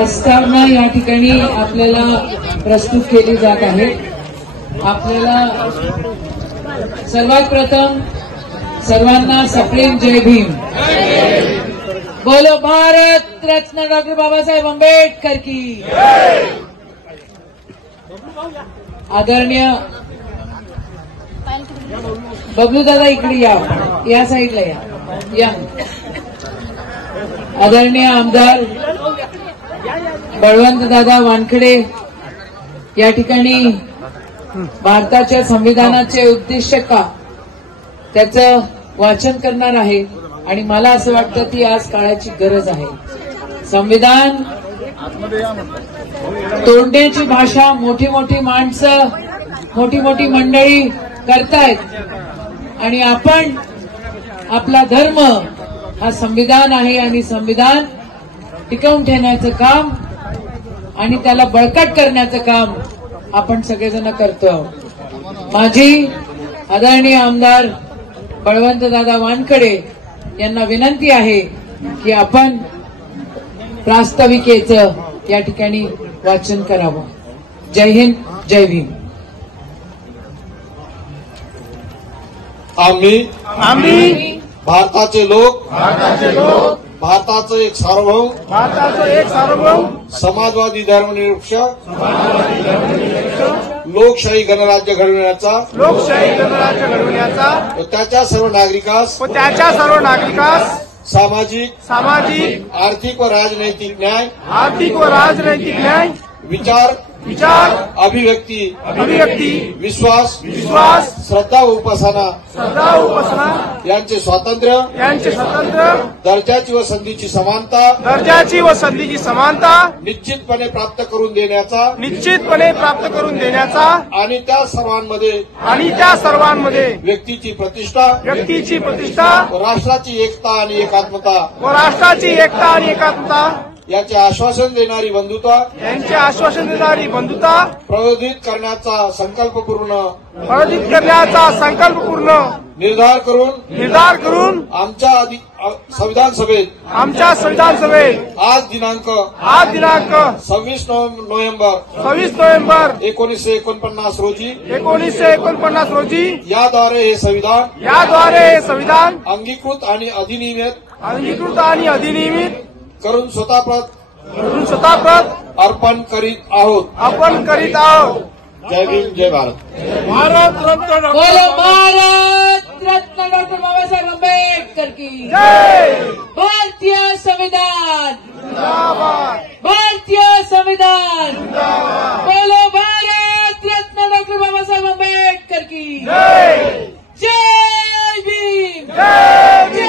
प्रस्तावना या ठिकाणी आपल्याला प्रस्तुत केली जात आहे। आपल्याला सर्वात प्रथम सर्वांना सप्रेम जय भीम। बोलो भारत रत्न डॉक्टर बाबासाहेब आंबेडकर की। आदरणीय बबलू दादा इकडे या साईडला या। आदरणीय आमदार बळवंत दादा वानखडे या ठिकाणी भारताच्या संविधानाचे उद्देश का त्याचं वाचन करणार आहे आणि मला असं वाटतं ती आज काळाची गरज आहे। संविधान तोडण्याची भाषा मोठी मोठी माणसं मोठी मोठी मंडळी करतायत आणि आपण आपला धर्म हा संविधान आहे आणि संविधान टिकवून ठेवण्याचं काम आणि त्याला बळकट करण्याचं काम आपण सगळेजण करतो। माझी आदरणीय आमदार बळवंत दादा वानखडे यांना विनंती आहे की आपण प्रास्ताविकेचं या ठिकाणी वाचन करावं। जय हिंद जय भीम। आम्ही भारताचे लोक भारताचं एक सार्वभौम समाजवादी धर्मनिरपेक्ष लोकशाही गणराज्य घडविण्याचा व त्याच्या सर्व नागरिकास सामाजिक आर्थिक व राजनैतिक न्याय विचार अभिव्यक्ती विश्वास श्रद्धा व उपासना यांचे स्वातंत्र्य दर्जाची व संधीची समानता निश्चितपणे प्राप्त करून देण्याचा आणि त्या सर्वांमध्ये व्यक्तीची प्रतिष्ठा व राष्ट्राची एकता आणि एकात्मता याचे आश्वासन देणारी बंधुता प्रबोधित करण्याचा संकल्पपूर्ण निर्धार करून आमच्या संविधान सभेत आज दिनांक 26 नोव्हेंबर 1949 रोजी याद्वारे हे संविधान अंगीकृत आणि अधिनियमित करून स्वतःप्रत अर्पण करीत आहोत। जय भीम जय भारत। भारत रत्न डॉक्टर बाबासाहेब आंबेडकर की भारतीय संविधान बोलो भारत रत्न डॉक्टर बाबासाहेब आंबेडकर की जय भीम जय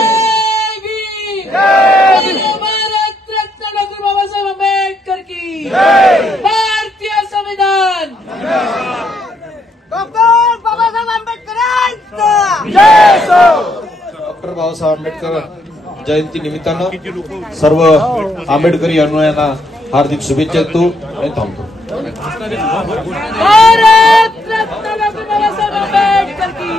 भीम बोलो भारत रत्न डॉक्टर बाबासाहेब आंबेडकर की भारतीय संविधान डॉक्टर बाबासाहेब आंबेडकरांचा डॉक्टर बाबासाहेब आंबेडकर जयंती निमित्तानं सर्व आंबेडकरी अनुयायांना हार्दिक शुभेच्छा देतो आणि थांबतो। भारत रत्न डॉक्टर बाबासाहेब आंबेडकर की